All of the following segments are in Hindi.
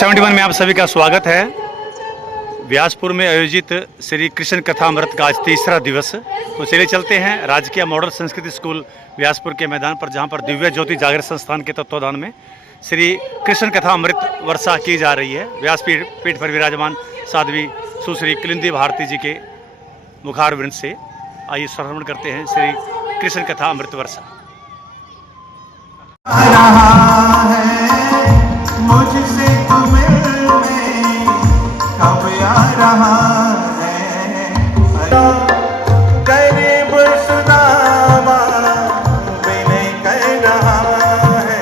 271 में आप सभी का स्वागत है। व्यासपुर में आयोजित श्री कृष्ण कथा अमृत का आज तीसरा दिवस। तो चलिए चलते हैं राजकीय मॉडल संस्कृति स्कूल व्यासपुर के मैदान पर, जहां पर दिव्य ज्योति जागरण संस्थान के तत्वाधान में श्री कृष्ण कथा अमृत वर्षा की जा रही है। व्यासपीठ पर विराजमान साध्वी सुश्री कुलिंदी भारती जी के मुखारविंद से आइए श्रवण करते हैं श्री कृष्ण कथा अमृत वर्षा। मुझसे तू मिलने कब आ रहा है, गरीब सुदामा विनय कर रहा है,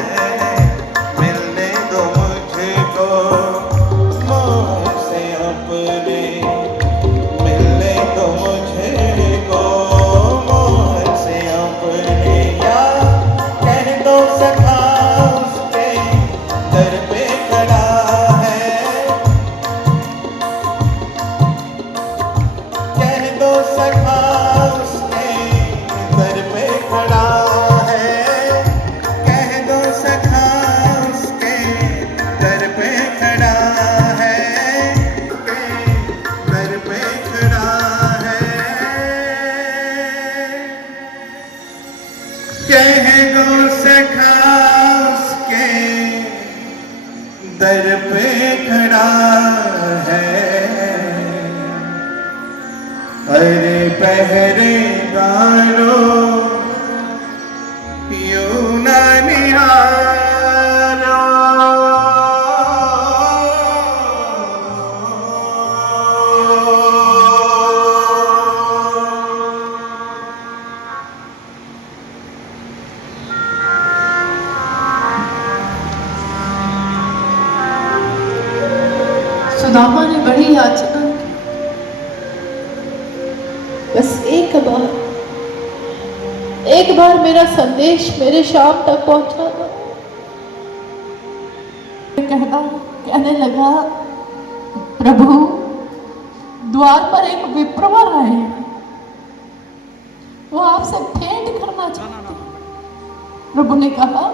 मिलने दो मुझको मोह से अपने, मिलने दो मुझको मोह से अपने, या कह दो सखा दर पे खड़ा है, कह दो सखा उसके दर पे खड़ा है, कह दो सखा उसके दर पे खड़ा है, दर पे खड़ा है, कह दो सखा दर पे खड़ा है। अरे पहरेदारो यूं ना निहारो, सुदामा ने बड़ी याचना की, बस एक बार मेरा संदेश मेरे शाम तक पहुंचा दो। कहने लगा, प्रभु द्वार पर एक विप्रवर आए हैं, वो आपसे भेंट करना चाहते हैं। प्रभु ने कहा,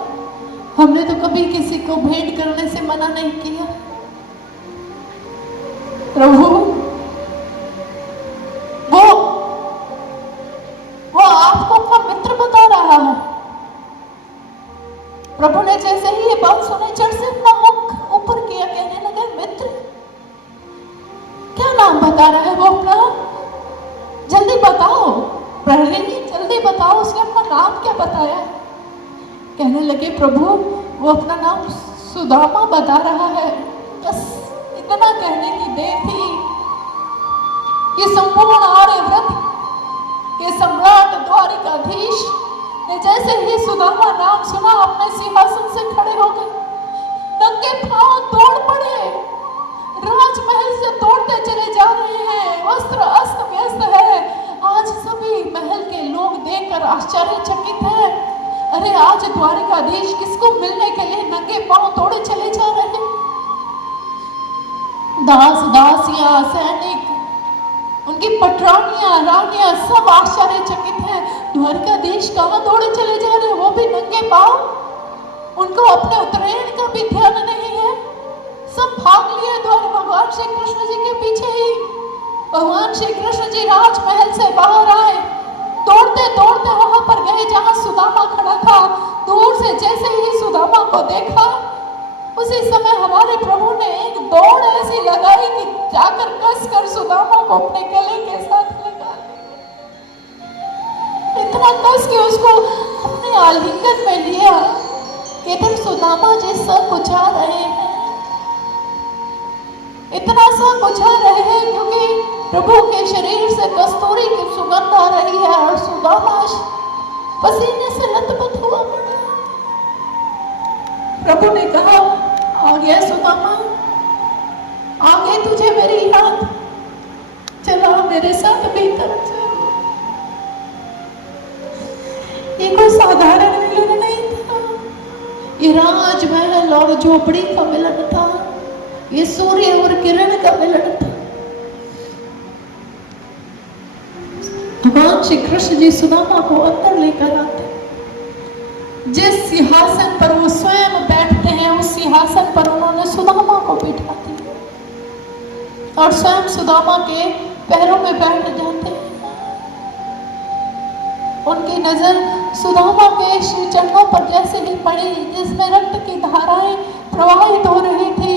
हमने तो कभी किसी को भेंट करने से मना नहीं किया। प्रभु वो आपको का मित्र बता रहा है। प्रभु ने जैसे ही ये बात सुनी, चढ़ से अपना मुख ऊपर किया, कहने लगे, मित्र क्या नाम बता रहा है वो अपना? जल्दी बताओ प्रहरी, जल्दी बताओ, उसने अपना नाम क्या बताया? कहने लगे, प्रभु वो अपना नाम सुदामा बता रहा है। बस इतना कहने की देर थी कि संपूर्ण आर्यव्रत के सम्राट द्वारिकाधीश ने जैसे ही सुदामा नाम सुना, अपने सिंहासन से खड़े हो गए, नंगे पांव दौड़ पड़े, राजमहल से दौड़ते चले जा रहे हैं। वस्त्र अस्त व्यस्त है। आज सभी महल के लोग देखकर आश्चर्यचकित हैं। अरे आज द्वारिकाधीश किसको मिलने के लिए नंगे पांव दौड़े चले जा रहे हैं? दास दासियां, सैनिक, उनकी पटरानियां, रानियां सब आश्चर्यचकित हैं। द्वारिकाधीश कहाँ दौड़े चले जा रहे हैं, वो भी नंगे पांव। उनको अपने उत्तरायण का भी ध्यान नहीं है। सब भाग लिए द्वार भगवान श्री कृष्ण जी के पीछे ही। भगवान श्री कृष्ण जी राजमहल से बाहर आए, दौड़ते दौड़ते वहां पर गए जहां सुदामा खड़ा था। दूर से जैसे ही सुदामा को देखा, उसी समय हमारे प्रभु ने एक दौड़ ऐसी लगाई कि जाकर कसकर सुदामा को अपने गले के साथ लगा लिया। इतना कस के उसको अपने आलिंगन में लिया। इधर सुदामा जी सब बुझा रहे हैं, इतना सा बुझा रहे हैं क्योंकि प्रभु के शरीर से कस्तूरी की सुगंध आ रही है और सुदामा पसीने से लथपथ हुआ पड़ा। प्रभु ने कहा, आ गया सुदामा, आ गई तुझे मेरी याद, चला मेरे साथ भीतर चल। ये कोई साधारण मिलन नहीं था, ये राजमहल और झोपड़ी का मिलन था, ये सूर्य और किरण का मिलन था। भगवान श्री कृष्ण जी सुदामा को अंदर लेकर आते, जिस सिंहासन पर वो स्वयं बैठते हैं उस सिंहासन सिंहासन पर उन्होंने सुदामा को बिठा दिया और स्वयं सुदामा के पैरों में बैठ जाते हैं। उनकी नजर सुदामा के श्री चरणों पर जैसे ही पड़ी जिसमें रक्त की धाराएं प्रवाहित हो रही थी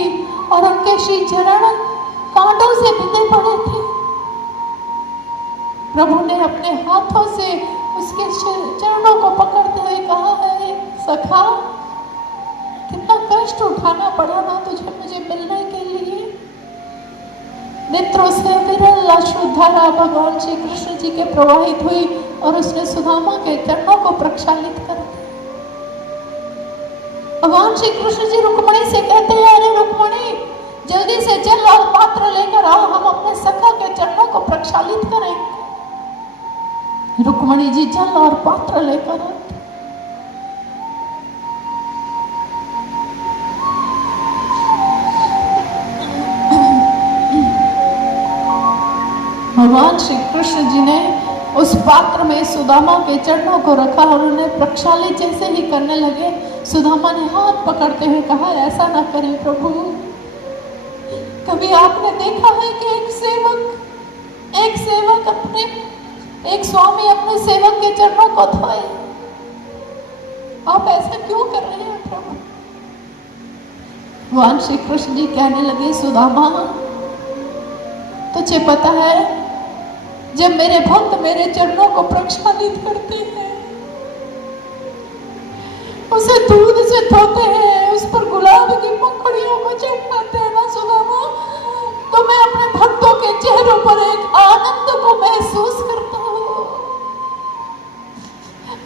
और उनके श्री चरण कांटों से बिंदे पड़े थे। प्रभु ने अपने हाथों से उसके चरणों को पकड़ते हुए कहा है, सखा कितना कष्ट उठाना पड़ा ना तुझे मुझे मिलने के लिए। नेत्रों से विरल अश्रुधारा भगवान श्री कृष्ण जी के प्रवाहित हुई और उसने सुदामा के चरणों को प्रक्षालित कर दिया। भगवान श्री कृष्ण जी रुक्मणी से कहते हैं, अरे रुक्मणी जल्दी से जल और पात्र लेकर आओ, हम अपने सखा के चरणों को प्रक्षालित करेंगे। रुक्मणी जी जल और पात्र लेकर आते। भगवान श्री कृष्ण जी ने उस पात्र में सुदामा के चरणों को रखा और उन्हें प्रक्षालित जैसे ही करने लगे। सुदामा ने हाथ पकड़ते हुए कहा, ऐसा ना करें प्रभु। कभी आपने देखा है कि एक सेवक अपने एक स्वामी अपने सेवक के चरणों को धोए? आप ऐसा क्यों कर रहे हैं प्रभु? भगवान श्री कृष्ण जी कहने लगे, सुदामा तुझे पता है जब मेरे भक्त मेरे चरणों को प्रक्षालित करते हैं, उसे दूध से धोते हैं, उस पर गुलाब की पंखुड़ियों को चढ़ाते हैं ना सुदामा, तो मैं अपने भक्तों के चेहरों पर एक आनंद को महसूस करता हूँ।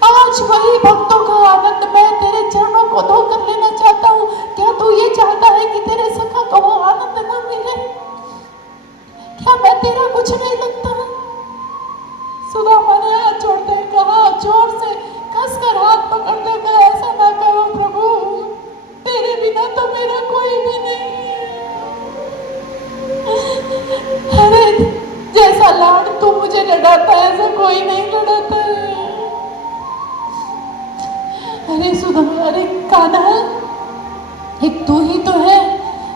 आज वही भक्तों का आनंद मैं तेरे चरणों को धोकर लेना चाहता हूँ। क्या तू ये चाहता है कि तेरे सखा को वो आनंद न मिले? क्या मैं तेरा कुछ नहीं लगता? सुदामा ने हाथ जोड़ते कहा, जोर से कसकर हाथ पकड़ते हुए, ऐसा ना करो प्रभु, तेरे बिना तो मेरा कोई भी नहीं है। अरे जैसा लाड तू मुझे लड़ाता है ऐसा कोई नहीं लड़ाता है। अरे सुदामा, अरे कान्हा, एक तू ही तो है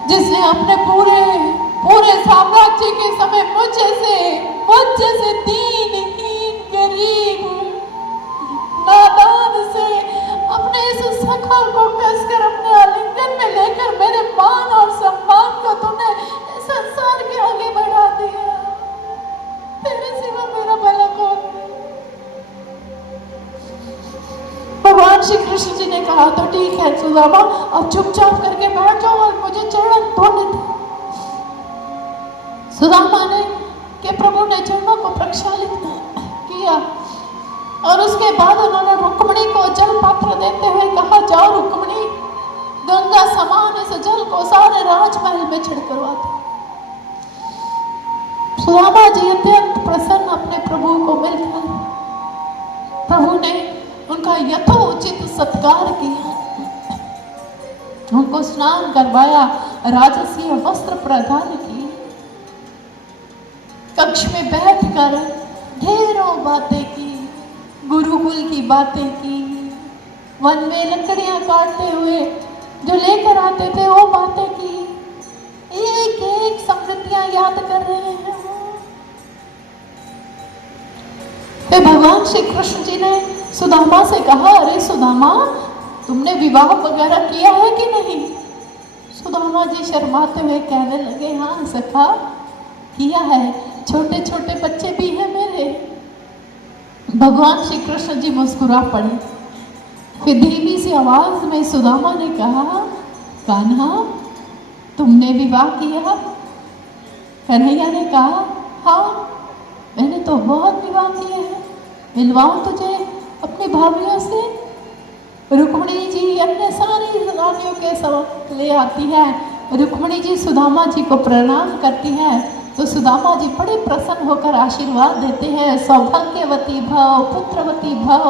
जिसने अपने पूरे साम्राज्य के समय मुझ जैसे दीनहीन गरीब नादान से अपने इस सखा को कसकर अपने आलिंगन में लेकर मेरे मान और सम्मान को तूने संसार के आगे बढ़ा दिया। तेरे सिवा मेरा भला कौन है? भगवान श्री कृष्ण जी ने कहा, तो ठीक है सुदामा, अब चुपचाप करके बैठ जाओ और मुझे चरण धोने दो। सुदामा ने के प्रभु ने चरणों को प्रक्षालित किया और उसके बाद उन्होंने रुक्मणी को जल पात्र देते हुए कहा, जाओ रुक्मणी, गंगा समान इस जल को सारे राजमहल में छिड़कवा दो। सुदामा जी अत्यंत प्रसन्न अपने प्रभु को मिलकर प्रभु ने उनका यथोचित सत्कार किया, उनको स्नान करवाया, राजसीय वस्त्र प्रदान किए, कक्ष में बैठकर ढेरों बातें की, गुरुकुल की बातें की, वन में लकड़ियां काटते हुए जो लेकर आते थे वो बातें की, एक एक स्मृतियां याद कर रहे हैं वो। फिर भगवान श्री कृष्ण जी ने सुदामा से कहा, अरे सुदामा, तुमने विवाह वगैरह किया है कि नहीं? सुदामा जी शर्माते हुए कहने लगे, हाँ सखा, किया है, छोटे छोटे बच्चे भी हैं मेरे। भगवान श्री कृष्ण जी मुस्कुरा पड़े। फिर धीमी सी आवाज में सुदामा ने कहा, कान्हा, तुमने विवाह किया? कन्हैया ने कहा, हाँ मैंने तो बहुत विवाह किए हैं, मिलवाऊं तुझे अपनी भाभियों से? रुक्मणी जी अन्य सारी रानियों के समक्ष ले आती है। रुक्मणी जी सुदामा जी को प्रणाम करती है तो सुदामा जी बड़े प्रसन्न होकर आशीर्वाद देते हैं, सौभाग्यवती भव, पुत्रवती भव।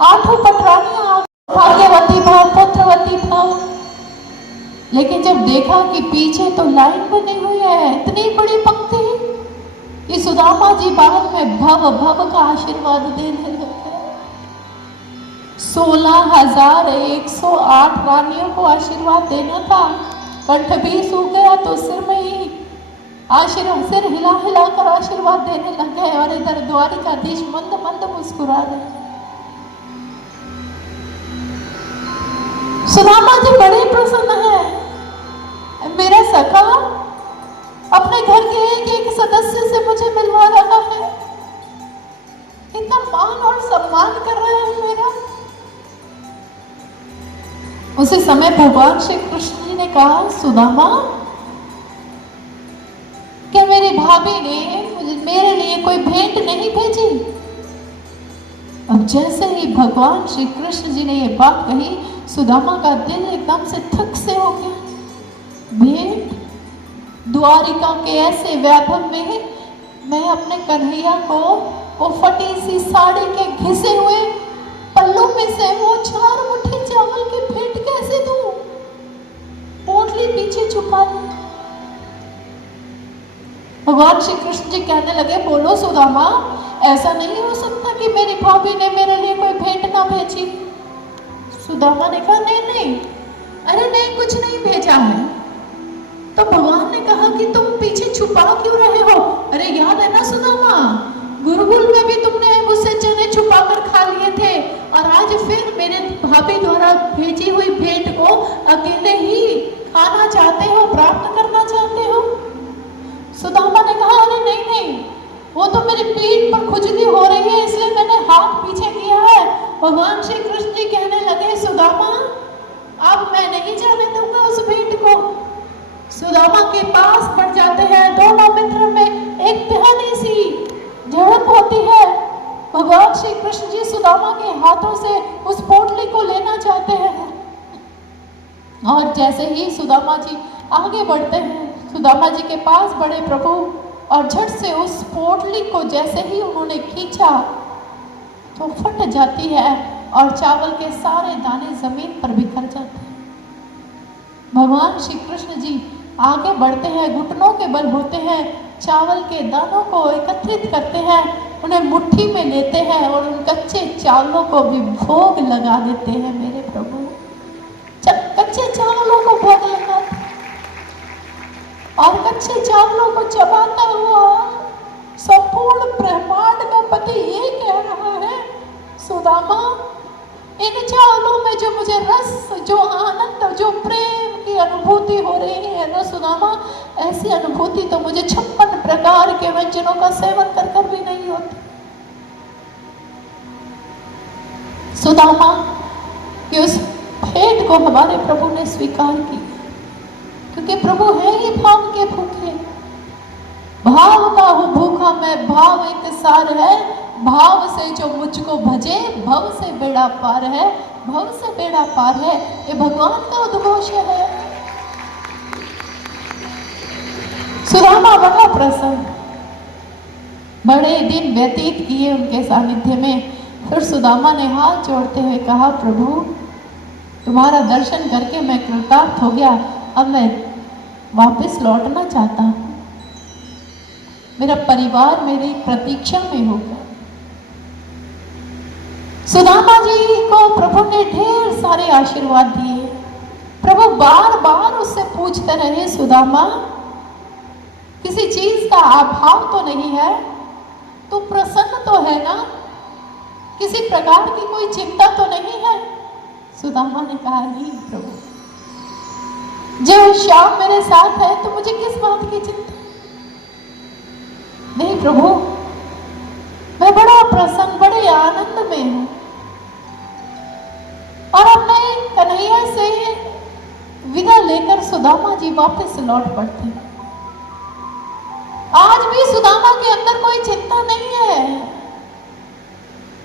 आठों पटरानियां भाग्यवती भव, पुत्रवती भव। लेकिन जब देखा कि पीछे तो लाइन बनी हुई है, इतनी बड़ी पंक्ति, कि सुदामा जी बाद में भव भव का आशीर्वाद देने लगे। 16,108 रानियों को आशीर्वाद देना था। कंठ भी सूख गया तो सिर में ही आशीर्वाद, सिर हिला हिला कर आशीर्वाद देने लग गए। और इधर द्वारिकाधीश मंद मंद मुस्कुरा रहे। सुदामा जी बड़े प्रसन्न है। मेरा सखा अपने घर के एक एक सदस्य से मुझे मिलवा रहा है, इतना मान और सम्मान कर रहे हैं मेरा। उसी समय भगवान श्री कृष्ण जी ने कहा, सुदामा क्या मेरी भाभी ने मेरे लिए कोई भेंट नहीं भेजी? अब जैसे ही भगवान श्री कृष्ण जी ने ये बात कही, सुदामा का दिल एकदम से थक से हो गया। भेंट? द्वारिका के ऐसे वैभव में मैं अपने कन्हैया को वो फटी सी साड़ी के घिसे हुए पल्लों में से वो 4 मुट्ठी चावल की भेंट कैसे दूं? पोटली पीछे छुपा ली। भगवान श्री कृष्ण जी कहने लगे, बोलो सुदामा, ऐसा नहीं हो सकता कि मेरी भाभी ने मेरे लिए कोई भेंट ना भेजी। सुदामा ने कहा, नहीं नहीं, अरे नहीं, कुछ नहीं भेजा है। तो भगवान ने कहा कि तुम पीछे छुपा क्यों रहे हो? अरे याद है ना सुदामा, गुरुकुल में भी तुमने मुझसे चने छुपा कर खा लिए थे, और आज फिर मेरे भाभी द्वारा भेजी हुई भेंट को अकेले ही खाना चाहते हो, प्राप्त करना चाहते हो? सुदामा ने कहा, अरे नहीं नहीं, वो तो मेरी पीठ पर खुजली हो रही है, इसलिए मैंने हाथ पीछे किया है। भगवान श्री कृष्ण जी कहने लगे, सुदामा अब मैं नहीं जाने दूंगा उस भेंट को। सुदामा के पास पड़ जाते हैं। दोनों मित्र में एक प्यारी सी झड़प होती है। भगवान श्री कृष्ण जी सुदामा के हाथों से उस पोटली को लेना चाहते हैं, और जैसे ही सुदामा जी आगे बढ़ते हैं, सुदामा जी के पास बड़े प्रभु, और झट से उस पोटली को जैसे ही उन्होंने खींचा तो फट जाती है और चावल के सारे दाने जमीन पर बिखर जाते हैं। भगवान श्री कृष्ण जी आगे बढ़ते हैं, घुटनों के बल होते हैं, चावल के दानों को एकत्रित करते हैं, उन्हें मुट्ठी में लेते हैं और उन कच्चे चावलों को भी भोग लगा देते हैं। मेरे प्रभु, कच्चे चावलों को भोग लगाते और कच्चे चावलों को चबाता हुआ संपूर्ण ब्रह्मांड का पति ये कह रहा है, सुदामा इन चावलों में जो मुझे रस, जो आनंद, जो प्रेम की अनुभूति हो रही है ना सुदामा, ऐसी अनुभूति तो मुझे 56 प्रकार के व्यंजनों का सेवन कर कर भी नहीं होती। सुदामा कि उस भेंट को हमारे प्रभु ने स्वीकार किया, क्योंकि प्रभु है ही भाव के भूखे। भाव का हूँ भूखा मैं, भाव एक सार है, भाव से जो मुझको भजे, भव से बेड़ा पार है, भव से बेड़ा पार है। ये भगवान का उद्घोष है। सुदामा बड़ा प्रसन्न, बड़े दिन व्यतीत किए उनके सानिध्य में। फिर सुदामा ने हाथ जोड़ते हुए कहा, प्रभु तुम्हारा दर्शन करके मैं कृतार्थ हो गया, अब मैं वापस लौटना चाहता हूँ। मेरा परिवार मेरी प्रतीक्षा में होगा। सुदामा जी को प्रभु ने ढेर सारे आशीर्वाद दिए। प्रभु बार बार उससे पूछते रहे, सुदामा किसी चीज का अभाव तो नहीं है? तू प्रसन्न तो है ना? किसी प्रकार की कोई चिंता तो नहीं है? सुदामा ने कहा, नहीं प्रभु, जब श्याम मेरे साथ है तो मुझे किस बात की चिंता? नहीं प्रभु, मैं बड़ा प्रसन्न, बड़े आनंद में हूं। और अपने कन्हैया से विदा लेकर सुदामा जी वापस लौट पड़ते। आज भी सुदामा के अंदर कोई चिंता नहीं है,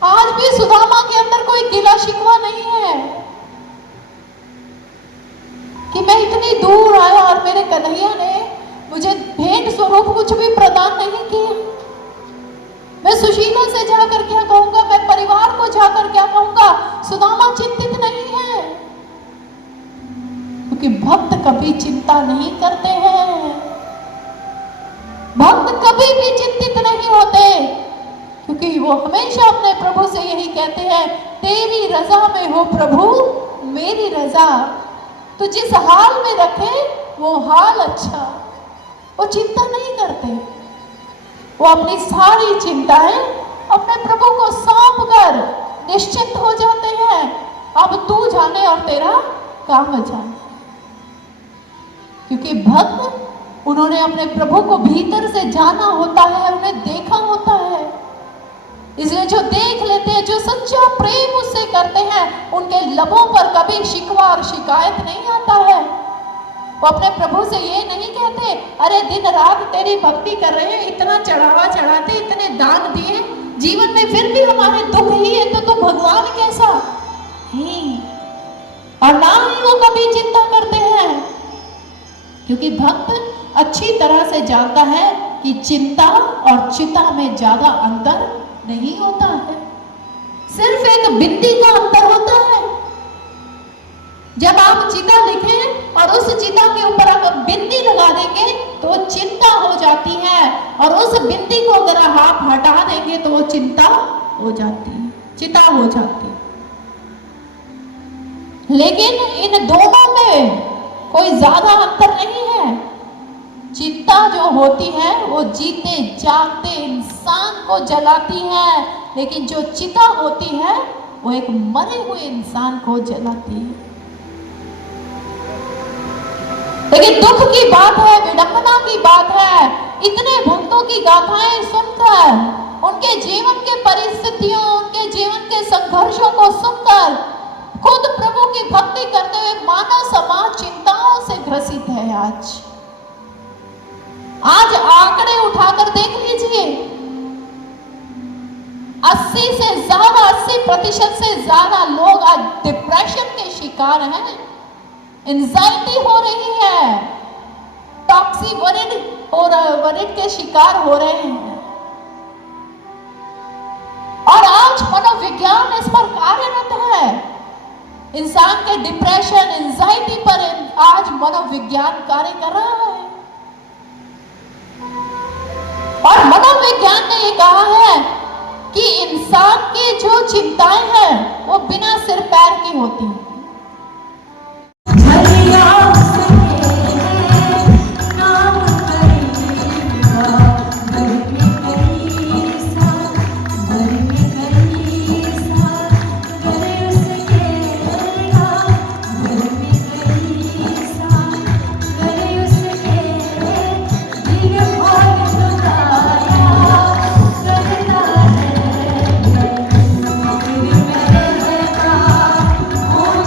आज भी सुदामा के अंदर कोई गिला शिकवा नहीं है कि मैं इतनी दूर आया और मेरे कन्हैया ने मुझे भेंट स्वरूप कुछ भी प्रदान नहीं किया। मैं सुशीला से जाकर क्या कहूंगा, मैं परिवार को जाकर क्या कहूंगा? सुदामा चिंतित नहीं है, क्योंकि भक्त कभी चिंता नहीं करते हैं। भक्त कभी भी चिंतित नहीं होते, क्योंकि वो हमेशा अपने प्रभु से यही कहते हैं, तेरी रजा में हो प्रभु मेरी रजा। तो जिस हाल में रखे वो हाल अच्छा। वो चिंता नहीं करते, वो अपनी सारी चिंताएं अपने प्रभु को सौंप कर निश्चिंत हो जाते हैं। अब तू जाने और तेरा काम जाने। क्योंकि भक्त, उन्होंने अपने प्रभु को भीतर से जाना होता है, उन्हें देखा होता है। इसलिए जो देख लेते हैं, जो सच्चा प्रेम उससे करते हैं, उनके लबों पर कभी शिकवा और शिकायत नहीं आता है। वो अपने प्रभु से ये नहीं कहते, अरे दिन रात तेरी भक्ति कर रहे हैं, इतना चढ़ावा चढ़ाते, इतने दान दिए, जीवन में फिर भी हमारे दुख ही है, तो तू भगवान कैसा ही। और ना ही वो कभी चिंता करते हैं, क्योंकि भक्त अच्छी तरह से जानता है कि चिंता और चिता में ज्यादा अंतर नहीं होता है, सिर्फ एक बिंदी का अंतर होता है। जब आप चिता लिखें और उस चिता के ऊपर अगर बिंदी लगा देंगे तो चिंता हो जाती है, और उस बिंदी को अगर आप हटा देंगे तो वो चिंता हो जाती है, चिता हो जाती है। लेकिन इन दोनों में कोई ज्यादा अंतर नहीं है। चिंता जो होती है वो जीते जागते इंसान को जलाती है, लेकिन जो चिता होती है वो एक मरे हुए इंसान को जलाती है। लेकिन दुख की बात है, विडंबना की बात है, इतने भक्तों की गाथाएं सुनकर, उनके जीवन के परिस्थितियों, उनके जीवन के संघर्षों को सुनकर, खुद प्रभु की भक्ति करते हुए मानव समाज चिंताओं से ग्रसित है। आज आंकड़े उठाकर देख लीजिए, 80% से ज्यादा लोग आज डिप्रेशन के शिकार हैं, एंजाइटी हो रही है, टॉक्सिक वरिड के शिकार हो रहे हैं। और आज मनोविज्ञान इस पर कार्यरत है। इंसान के डिप्रेशन, एंजाइटी पर आज मनोविज्ञान कार्य कर रहा है। और मनोविज्ञान ने ये कहा है कि इंसान की जो चिंताएं हैं वो बिना सिर पैर की होती हैं। Oh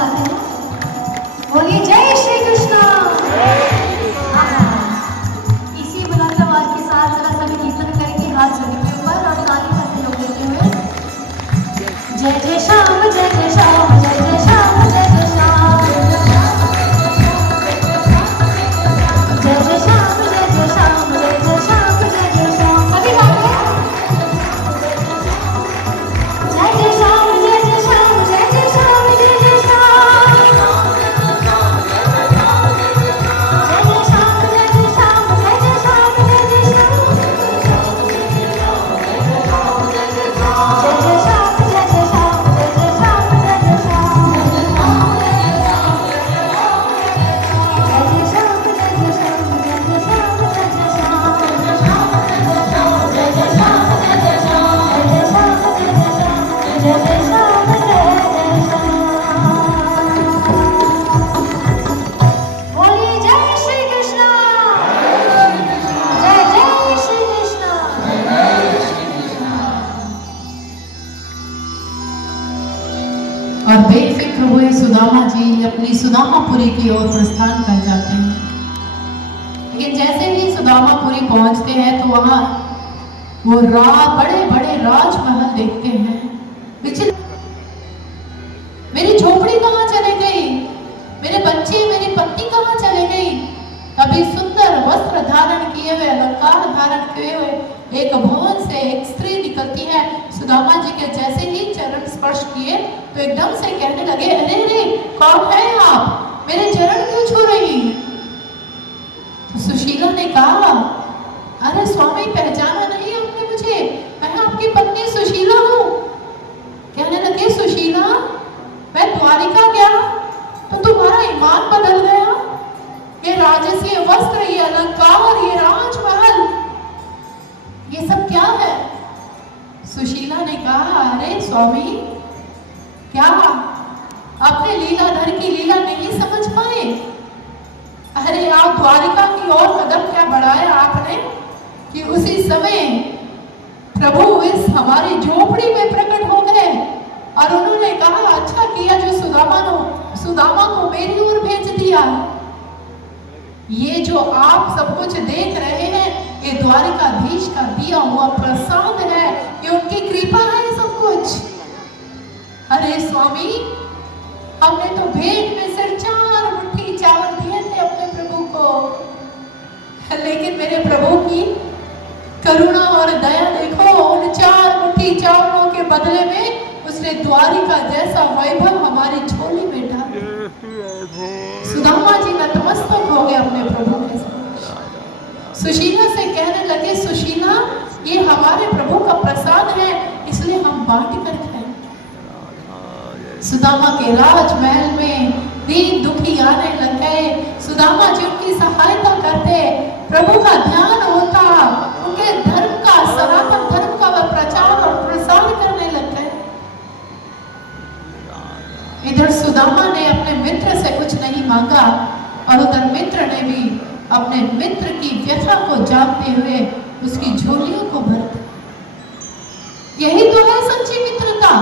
चाहते हैं। बोलिए जय श्री कृष्णा। इसी बुलंद आवाज के साथ जरा सभी कीर्तन करके हाथ सभी के ऊपर और ताली का सहयोग देते हुए जय जय श्याम जय जय श्याम जय जय श्याम जय जय श्याम जय जय श्याम जय जय श्याम जय जय श्याम जय जय श्याम। सभी गाते हैं जय जय श्याम जय जय श्याम जय जय श्याम जय जय श्याम जय जय श्याम जय जय श्याम जय जय श्याम जय जय श्याम बोलिए जय श्री कृष्णा। जय जय श्री कृष्णा। और बेफिक्र हुए सुदामा जी अपनी सुदामापुरी की ओर प्रस्थान कर जाते हैं। लेकिन जैसे ही सुदामापुरी पहुंचते हैं तो वहां वो बड़े बड़े राजमहल देखते हैं। मेरी झोपड़ी कहाँ चले गई, मेरे बच्चे मेरी पत्नी कहाँ चले गई। तभी सुंदर वस्त्र धारण किए हुए, अलंकार धारण किए हुए एक भवन से एक स्त्री निकलती है। सुदामा जी के जैसे ही चरण स्पर्श किए तो एकदम से कहने लगे, अरे अरे कौन है आप, मेरे चरण क्यों छू रही। तो सुशीला ने कहा, अरे स्वामी पहचाना नहीं आपने मुझे, मैं आपकी पत्नी सुशीला हूँ। कहने लगे, सुशीला मैं द्वारिका गया तो तुम्हारा ईमान बदल गया, ये राजसीय वस्त्र, ये अलंकार, ये राजमहल, ये सब क्या है। सुशीला ने कहा, अरे स्वामी क्या अपने लीलाधर की लीला नहीं समझ पाए। अरे आप द्वारिका की ओर कदम क्या बढ़ाया आपने कि उसी समय प्रभु इस हमारी झोपड़ी में प्रकट हो गए और उन्होंने कहा, अच्छा किया जो सुदामा को मेरी ओर भेज दिया। ये जो आप सब कुछ देख रहे हैं ये द्वारिकाधीश का दिया हुआ प्रसाद है, ये उनकी कृपा है सब कुछ। अरे स्वामी हमने तो भेंट में सिर्फ 4 मुट्ठी चावल दिए थे अपने प्रभु को, लेकिन मेरे प्रभु की करुणा और दया देखो, उन 4 मुट्ठी चावलों के बदले में उसने द्वारिका जैसा वैभव हमारी झोली में डाल। सुदामा जी नतमस्तक हो गए अपने प्रभु के साथ। सुशीला से कहने लगे, सुशीला ये हमारे प्रभु का प्रसाद है, इसलिए हम बांट कर खाएं। सुदामा के राजमहल में दीन दुखी आने लग गए। सुदामा जी उनकी सहायता करते, प्रभु का ध्यान होता, उनके धर्म का, सनातन धर्म का वह प्रचार और प्रसार करने लग गए। इधर सुदामा ने अपने मित्र से कुछ नहीं मांगा और उधर मित्र ने भी अपने मित्र की व्यथा को जानते हुए उसकी झोलियों को भर दिया। यही तो है सच्ची मित्रता,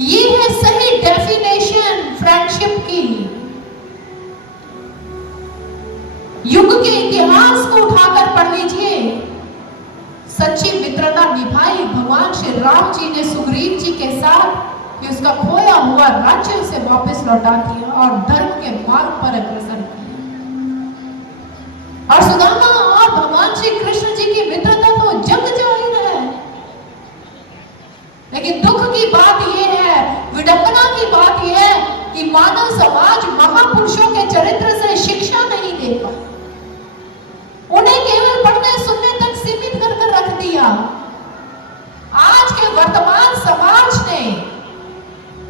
ये है सही डेफिनेशन फ्रेंडशिप की। युग के इतिहास को उठाकर पढ़ लीजिए, सच्ची मित्रता निभाई भगवान श्री राम जी ने सुग्रीव जी के साथ, कि उसका खोया हुआ राज्य उसे वापस लौटा दिया और धर्म के मार्ग पर अग्रसर किया। और सुदामा और भगवान श्री कृष्ण जी की मित्रता तो जग जाहिर है। लेकिन दुख की बात यह है, विडंबना की बात यह है कि मानव समाज महापुरुषों के चरित्र से शिक्षा नहीं देता, उन्हें केवल पढ़ने सुनने तक सीमित कर रख दिया। आज के वर्तमान समाज ने,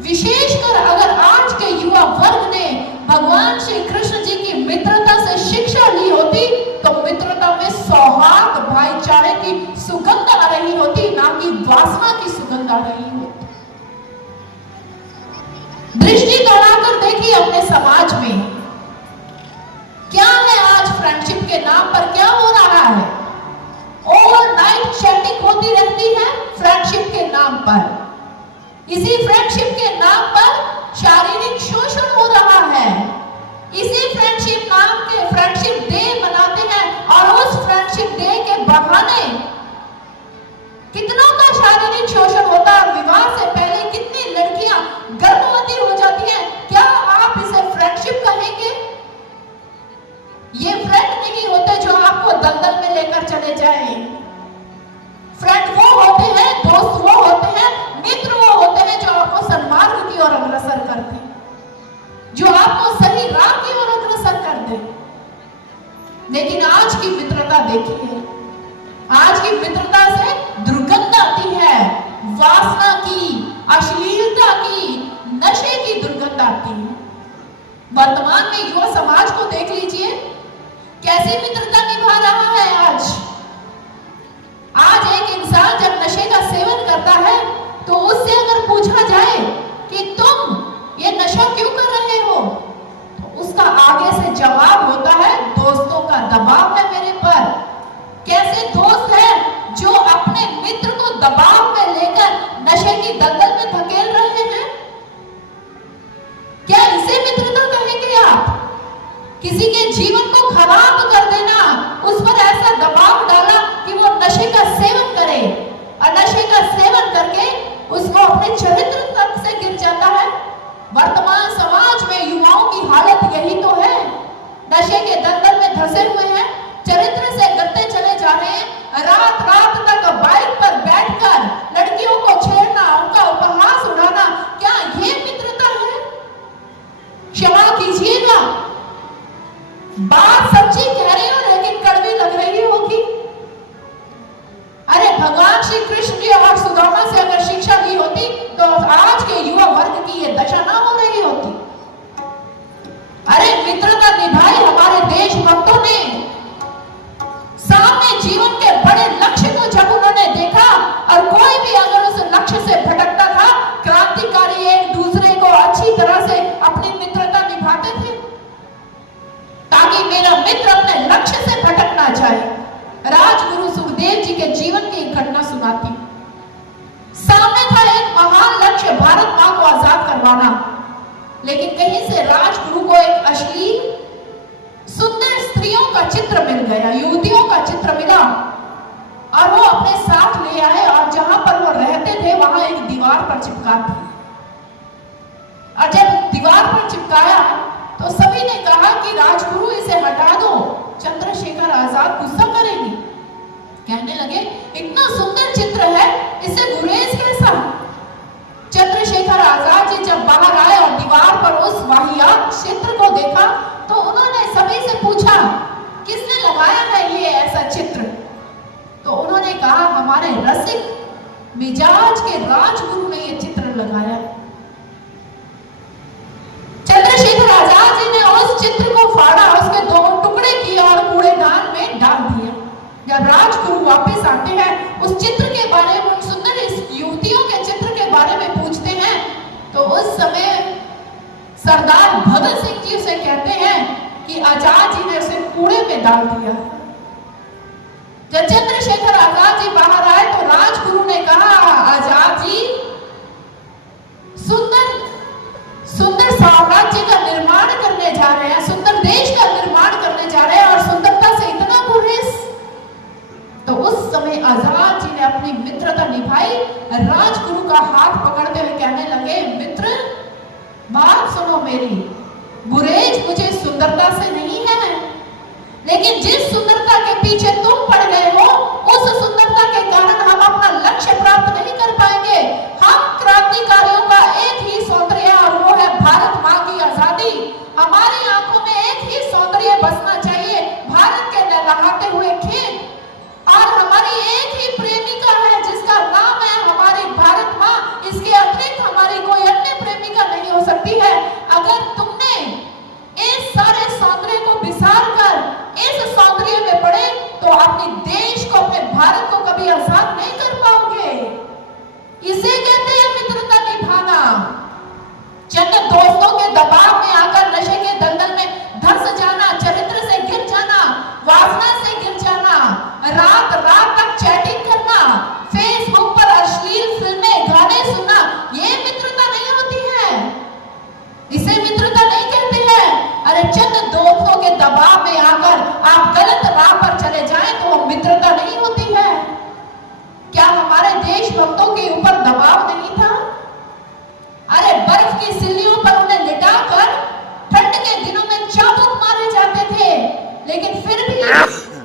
विशेषकर अगर आज के युवा वर्ग ने भगवान श्री कृष्ण जी की मित्रता से शिक्षा ली होती तो मित्रता में सौहार्द, भाईचारे की सुगंध आ रही होती, ना कि वासना की सुगंध आ रही होती। दृष्टि दौड़ाकर देखिए अपने समाज में क्या है। आज फ्रेंडशिप के नाम पर क्या हो रहा है, ओवरनाइट चैटिंग होती रहती है फ्रेंडशिप के नाम पर। इसी फ्रेंडशिप के नाम पर जो आपको सही राह की ओर अग्रसर कर दे। लेकिन आज की मित्रता देखिए, आज की मित्रता से दुर्गंध आती है, वासना की, अश्लीलता की, नशे की दुर्गंध आती है। वर्तमान में युवा समाज को देख लीजिए, कैसी मित्रता निभा रहा है। आज एक इंसान जब नशे का सेवन करता है तो उससे अगर पूछा जाए कि तुम ये नशा क्यों कर रहे हो, तो उसका आगे से जवाब होता है, दोस्तों का दबाव है मेरे पर। कैसे दोस्त है जो अपने मित्र को दबाव में लेकर नशे की दलदल में धकेल रहे हैं? क्या इसे मित्रता कहेंगे आप? किसी के जीवन को खराब कर देना, उस पर ऐसा दबाव डाला कि वो नशे का सेवन करे और नशे का सेवन करके उसको अपने चरित्र तक से गिर जाता है। वर्तमान समाज में युवाओं की हालत यही तो है, नशे के दलदल में धंसे हुए हैं, चरित्र से गत्ते चले जा रहे हैं। रात रात तक बाइक पर बैठकर लड़कियों को छेड़ना, उनका उपहास उड़ाना, क्या ये मित्रता है? क्षमा कीजिएगा, बात सच्ची कह रही हूं लेकिन कड़वी लग रही होगी। अरे भगवान श्री कृष्ण जी और सुदामा से अगर शिक्षा ली होती तो आज के युवा वर्ग की ये दशा ना हो रही होती। अरे मित्रता निभाई हमारे देशभक्तों ने, सामने जीवन के बड़े लक्ष्य को जब उन्होंने देखा और कोई भी अगर उस लक्ष्य से भटकता था, क्रांतिकारी एक दूसरे को अच्छी तरह से अपनी मित्रता निभाते थे ताकि मेरा मित्र अपने लक्ष्य से भटक ना जाए। राजगुरु सुखदेव जी के जीवन की एक घटना सुनाती। सामने था एक महान लक्ष्य, भारत मां को आजाद करवाना, लेकिन कहीं से राजगुरु को एक अश्लील सुंदर स्त्रियों का चित्र मिल गया, युवतियों का चित्र मिला और वो अपने साथ ले आए और जहां पर वो रहते थे वहां एक दीवार पर चिपका दिया। और जब दीवार पर चिपकाया तो सभी ने कहा कि राजगुरु इसे हटा दो। चंद्रशेखर आजाद गुस्सा करेंगे, कहने लगे इतना सुंदर चित्र है, इसे गुरेज कैसा? चंद्रशेखर आजाद जी जब बाहर आए और दीवार पर उस वाहियात चित्र को देखा तो उन्होंने सभी से पूछा किसने लगाया है ये ऐसा चित्र? तो उन्होंने कहा हमारे रसिक मिजाज के राजगुरु ने ये चित्र लगाया। चंद्रशेखर आजाद जी ने उस चित्र को फाड़ा, उसके दो टुकड़े किए और कूड़ेदान में डाल दिया। जब राजगुरु वापस आते हैं, उस चित्र के बारे में, उन सुंदर युवतियों के चित्र के बारे में पूछते हैं तो उस समय सरदार भगत सिंह जी से कहते हैं कि आजाद जी ने उसे कूड़े में डाल दिया। जब चंद्रशेखर आजाद जी बाहर आए तो राजगुरु ने कहा आजाद जी सुंदर सुंदर साम्राज्य का निर्माण करने जा रहे हैं, सुंदर देश का निर्माण करने जा रहे हैं और सुंदरता से इतना गुरेज। तो उस समय आजाद जी ने अपनी मित्रता निभाई, राजगुरु का हाथ पकड़ते हुए कहने लगे मित्र बात सुनो मेरी, गुरेज मुझे सुंदरता से नहीं है, लेकिन जिस सुंदरता के पीछे तुम पड़ गए हो उस सुंदरता के कारण हम अपना लक्ष्य प्राप्त नहीं कर पाएंगे। हम क्रांतिकारियों का एक ही सौंदर्य और वो है भारत मां की आजादी। हमारी आंखों में एक ही सौंदर्य बसना चाहिए, भारत के लहराते हुए खेत, और हमारी एक ही प्रेमिका है जिसका नाम है हमारी भारत मां। इसके अतिरिक्त हमारी कोई अन्य प्रेमिका नहीं हो सकती है। अगर तुमने इस सारे सौंदर्य को बिसार कर इस सौंदर्य में पड़े तो अपने देश को, अपने भारत को कभी आजाद नहीं कर पाओगे। इसे कहते हैं मित्रता निभाना। चंद दोस्तों के दबाव में आकर नशे के दलदल में धंस जाना, चरित्र से गिर जाना, वासना से गिर जाना, रात रात तक चैटिंग करना, फेसबुक पर अश्लील फिल्में, गाने सुनना, ये मित्रता नहीं होती है। इसे मित्रता नहीं कहते हैं। अरे चंद दोस्तों के दबाव में आकर आप गलत राह पर चले जाएं तो वो मित्रता नहीं होती है। क्या हमारे देशभक्तों के ऊपर दबाव नहीं था? अरे बर्फ की सिल्लियों पर उन्हें लिटाकर ठंड के दिनों में चाबुक मारे जाते थे, लेकिन फिर भी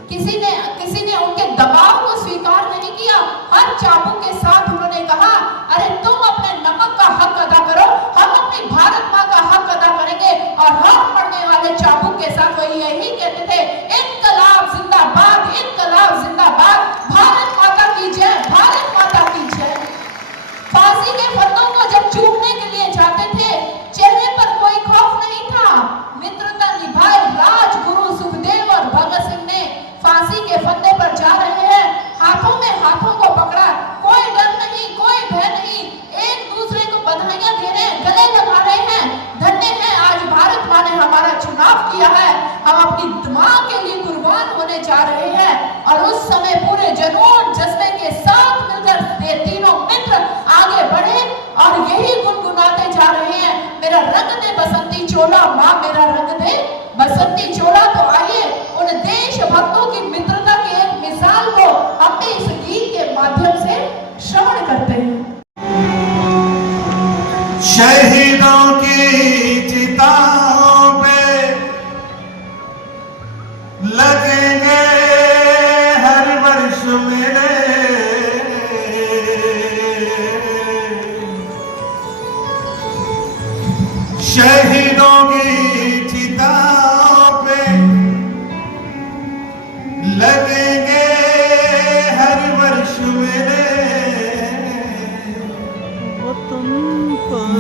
किसी ने उनके दबाव को स्वीकार नहीं किया। हर चाबुक के साथ उन्होंने कहा अरे तुम अपने नमक का हक अदा करो, हम अपनी भारत मां का हक अदा करेंगे। के फंदे पर जा रहे हैं, हाथों में हाथों को पकड़ा, कोई डर नहीं, कोई भय नहीं, एक दूसरे को बधाइयां दे रहे हैं, गले लगा रहे हैं। धन्य है आज भारत माँ ने हमारा चुनाव किया है, हम अपनी माँ के लिए कुर्बान होने जा रहे हैं। और उस समय पूरे जुनून जज्बे के साथ मिलकर ये तीनों मित्र आगे बढ़े और यही गुनगुनाते जा रहे हैं, मेरा रंग दे बसंती चोला माँ, मेरा रंग दे बसंती चोला। तो आइए उन देशभक्तों की मित्रता की एक मिसाल को हम भी इस गीत के माध्यम से श्रवण करते हैं। शहीदों की चिताओं पे लगेंगे हर वर्ष मेरे, शहीदों की चिताओं पे लगेंगे हर वर्ष मेरे,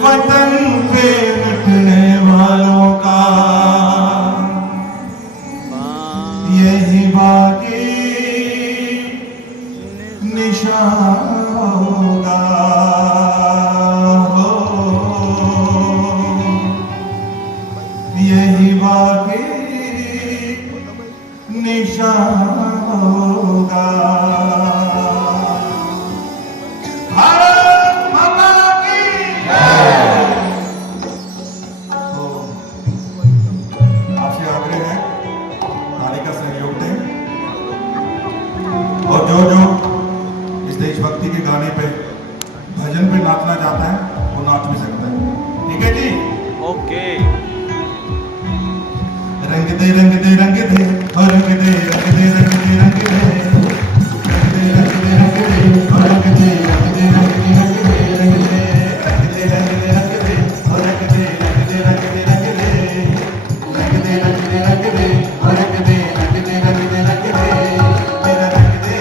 वतन पे लुटने वालों का यही बाकी निशान होगा, यही बाकी निशान होगा। भारत माता की जय। तो आपसे आग्रह है ताली का सहयोग दें और जो इस देशभक्ति के गाने पे भजन पे नाचना चाहता है वो नाच भी सकता है। ठीक है जी, ओके। रंग दे रंग दे रंग दे और रंग दे रंग दे रंग दे रंग दे रंग दे रंग दे रंग दे और रंग दे रंग दे रंग दे रंग दे रंग दे रंग दे रंग दे और रंग दे रंग दे रंग दे रंग दे रंग दे रंग दे रंग दे और रंग दे रंग दे रंग दे रंग दे मेरा रंग दे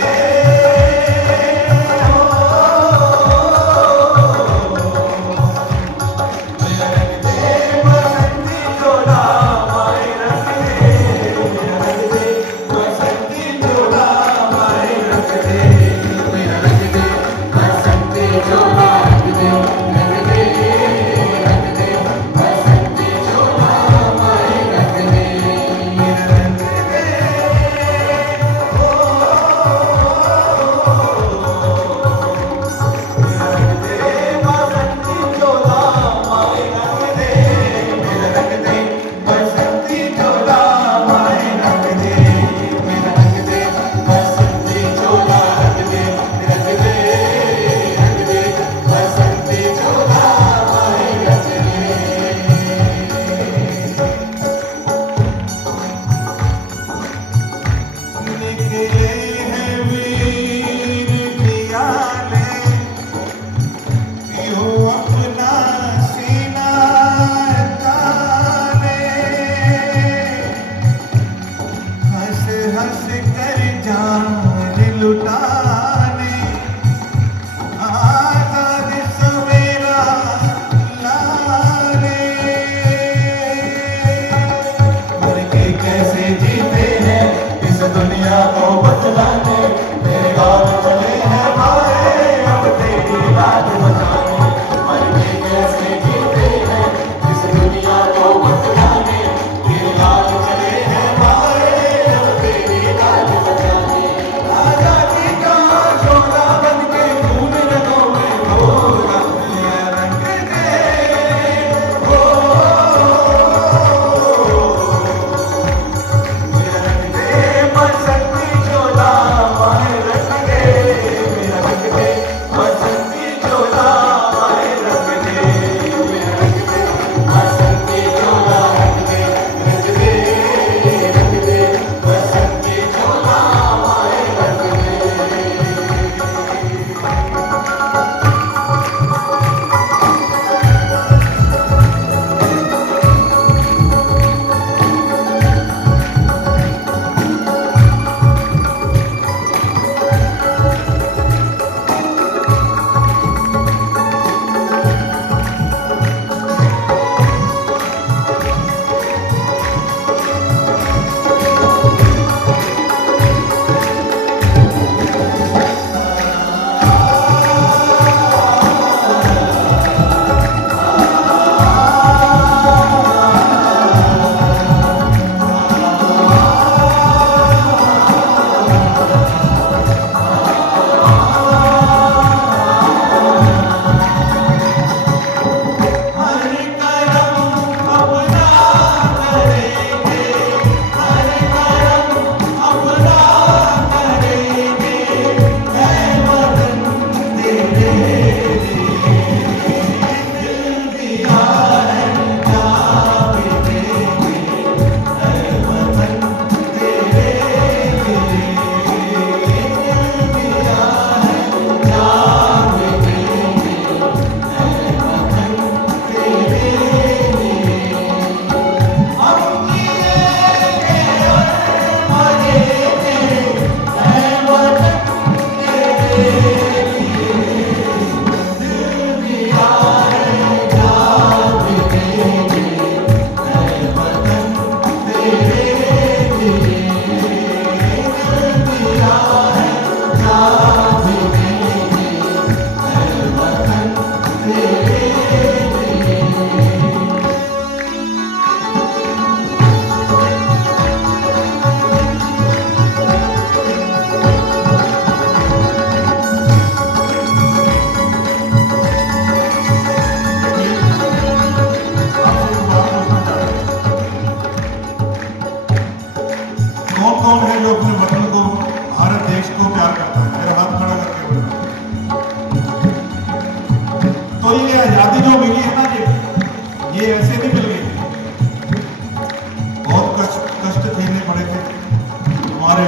मेरा रंग दे बसंती चोला माई रंग दे मेरा रंग दे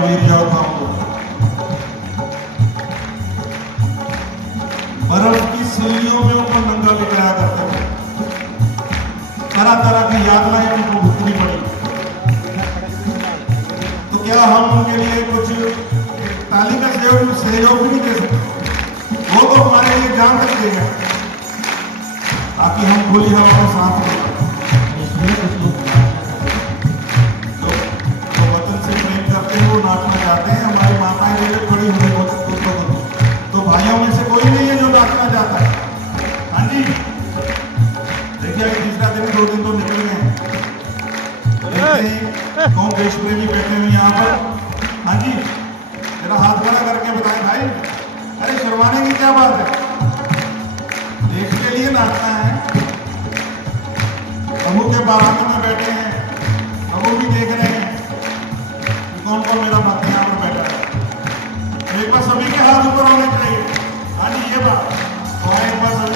वीर योद्धाओं को। बर्फ की सिल्लियों में उनको नंगा लेकर आया करते थे, तरह तरह की यातनाएं उनको भुगतनी पड़ी। तो क्या हम उनके लिए कुछ ताली का सहयोग भी नहीं दे सकते? वो तो हमारे लिए जान तक दे गए ताकि हम खुली हवा में सांस लें। तो वतन से प्रेम करते हैं, वो नाचना चाहते हैं। हमारी माताएं जैसे खड़ी हुई तो भाइयों में से कोई नहीं है जो नाचना चाहता है। हाँ जी, देखिए अभी तीसरा दिन 2 दिन तो निकल गए हैं। कौन देश प्रेमी बैठे हुए यहाँ पर? हाँ जी, मेरा हाथ खड़ा करके बताएं भाई, अरे शर्माने की क्या बात है? देश के लिए नाचना है। प्रभु के बारात में बैठे हैं, प्रभु भी देख रहे हैं कि कौन कौन मेरा मत यहाँ पर बैठा है। तो एक बार सभी के हाथ ऊपर होने चाहिए। हाँ जी, ये बात तो एक बार सभी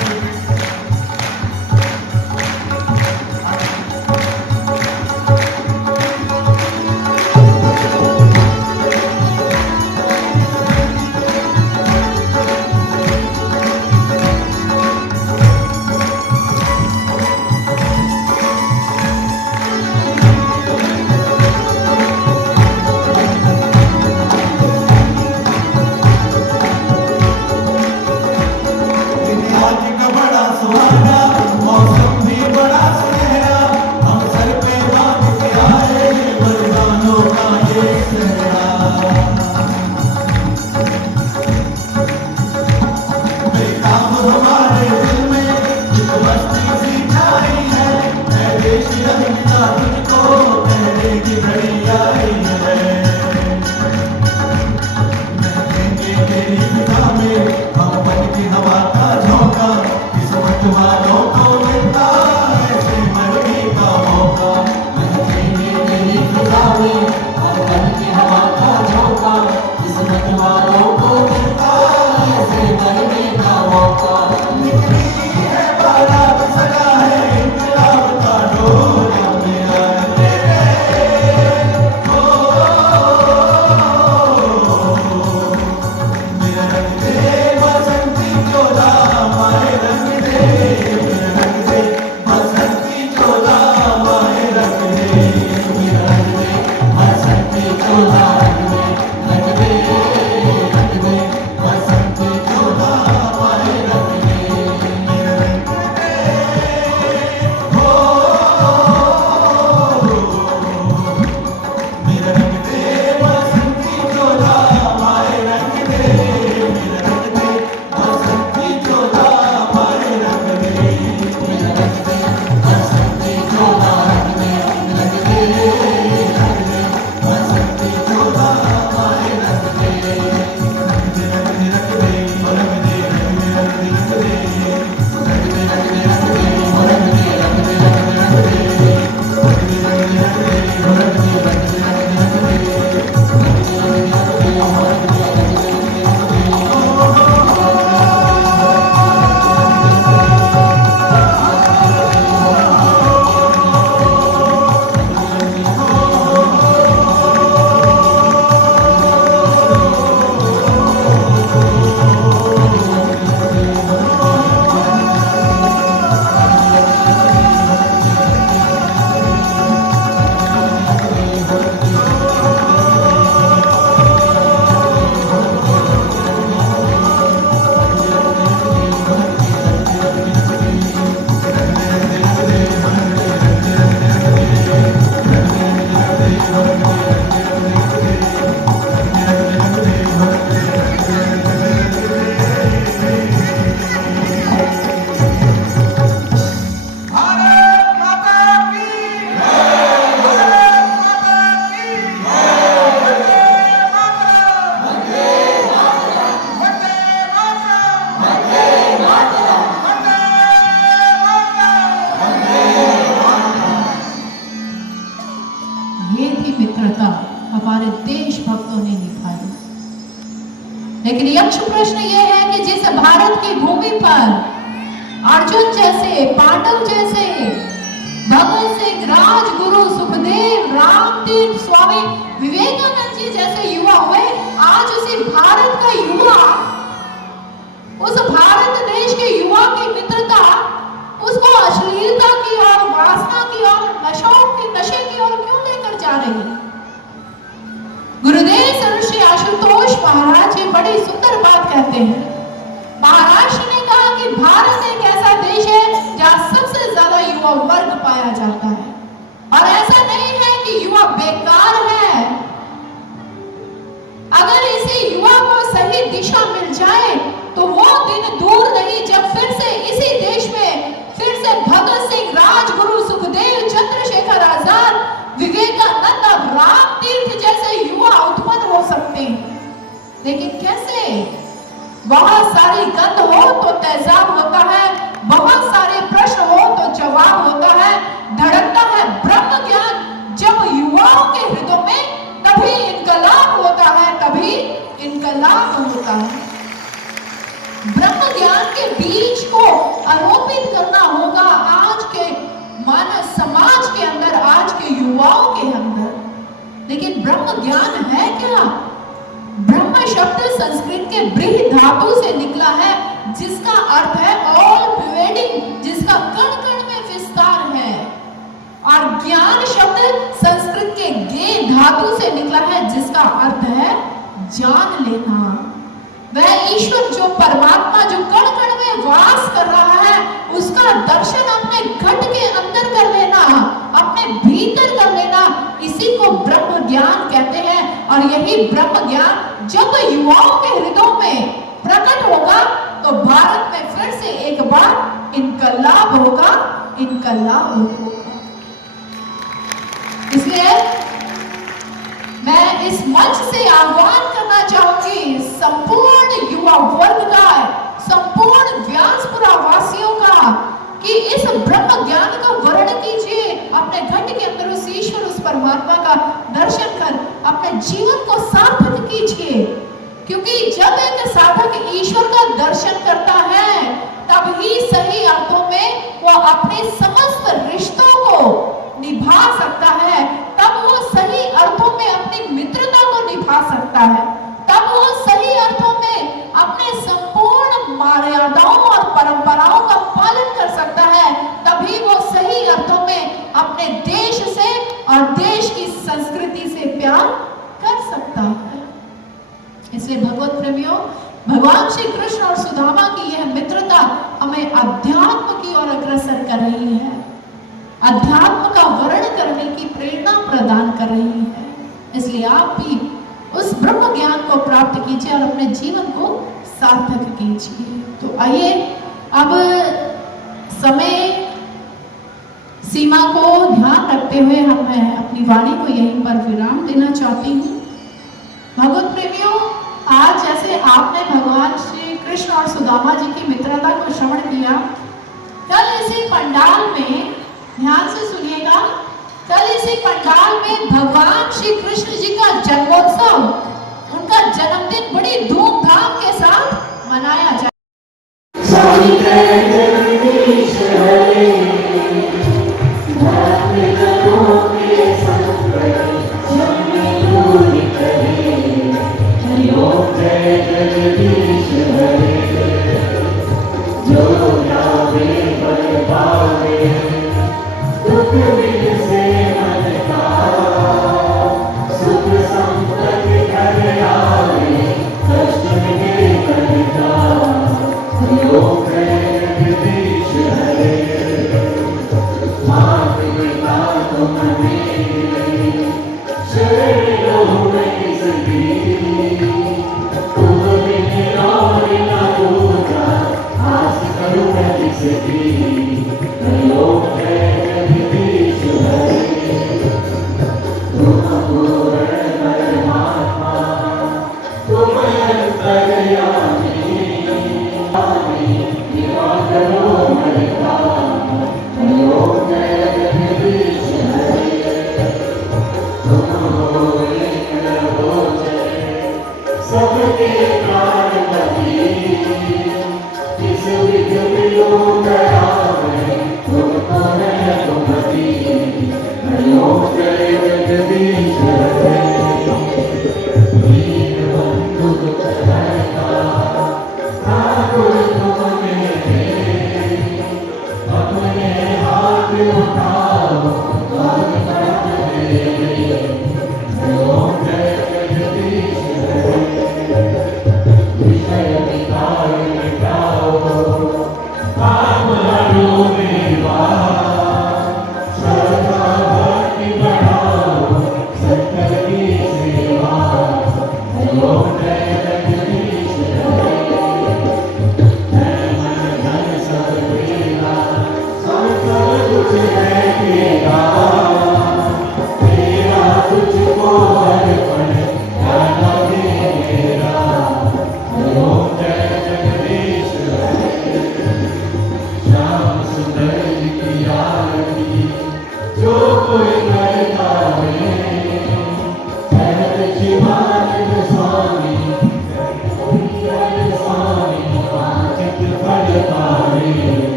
लेकिन यक्ष प्रश्न यह है कि जिस भारत की भूमि पर अर्जुन जैसे, पांडव जैसे, भगत सिंह, राजगुरु, सुखदेव, रामतीर्थ स्वामी विवेकानंद जी जैसे युवा हुए, आज उसी भारत का युवा, उस भारत देश के युवा की मित्रता उसको अश्लीलता की और वासना की और नशे की ओर क्यों लेकर जा रही है? गुरुदेव श्री आशुतोष महाराज जी बड़ी सुंदर बात कहते हैं। महाराज ने कहा कि भारत एक ऐसा देश है जहां सबसे ज्यादा युवा वर्ग पाया जाता है, और ऐसा नहीं है कि युवा बेकार है। अगर इसी युवा को सही दिशा मिल जाए तो वो दिन दूर नहीं जब फिर से इसी देश में फिर से भगत सिंह, राजगुरु, सुखदेव, चंद्रशेखर आजाद, विवेकानंद और राम तीर्थ जैसे युवा उत्पन्न हो सकते हैं। लेकिन कैसे? बहुत सारी गंध हो तो तेजाब होता है, बहुत सारे प्रश्न हो तो जवाब होता है, धड़कता है ब्रह्म ज्ञान जब युवाओं के हृदय में, तभी इनकलाब होता है, तभी इनकलाब होता है। ब्रह्म ज्ञान के बीज को आरोपित करना होगा आज के मानव समाज के अंदर, आज के युवाओं के अंदर। लेकिन ब्रह्म ज्ञान है क्या? ब्रह्म शब्द संस्कृत के ब्रीहि धातु से निकला है, जिसका अर्थ है ऑल प्रिवेडिंग, जिसका कण कण में विस्तार है। और ज्ञान शब्द संस्कृत के गे धातु से निकला है, जिसका अर्थ है जान लेना। वह ईश्वर जो परमात्मा जो कण कण में वास कर रहा है, उसका दर्शन अपने घट के अंदर कर लेना, अपने भीतर कर लेना, इसी को ब्रह्म ज्ञान कहते हैं। और यही ब्रह्म ज्ञान जब युवाओं के हृदयों में प्रकट होगा तो भारत में फिर से एक बार इनकलाब होगा, इनकलाब होगा। इसलिए मैं इस मंच से आह्वान करना चाहूंगी संपूर्ण युवा वर्ग का, संपूर्ण व्यासपुरा वासियों का, कि इस ब्रह्म ज्ञान का वर्णन कीजिए, अपने घट के अंदर उस ईश्वर, उस परमात्मा का दर्शन कर अपने जीवन को सार्थक कीजिए। क्योंकि जब एक साधक ईश्वर का दर्शन करता है, तब ही सही अर्थों में वो अपने समस्त रिश्तों को निभा सकता है, तब वो सही अर्थों में अपनी मित्रता को निभा सकता है, तब वो सही अर्थों में अपने संपूर्ण मर्यादाओं और परंपराओं का पालन कर सकता है, तभी वो सही अर्थों में अपने देश से और देश की संस्कृति से प्यार कर सकता है। इसलिए भगवत प्रेमियों, भगवान श्री कृष्ण और सुदामा की यह मित्रता हमें अध्यात्म की ओर अग्रसर कर रही है, अध्यात्म का वर्णन करने की प्रेरणा प्रदान कर रही है। इसलिए आप भी उस ब्रह्म ज्ञान को प्राप्त कीजिए और अपने जीवन को सार्थक कीजिए। तो आइए अब समय सीमा को ध्यान रखते हुए मैं अपनी वाणी को यहीं पर विराम देना चाहती हूँ। भगवत प्रेमियों, आज जैसे आपने भगवान श्री कृष्ण और सुदामा जी की मित्रता को श्रवण किया, कल इसी पंडाल में, ध्यान से सुनिएगा, कल इसी पंडाल में भगवान श्री कृष्ण जी का जन्मोत्सव, उनका जन्मदिन बड़ी धूमधाम के साथ मनाया जाए। Shri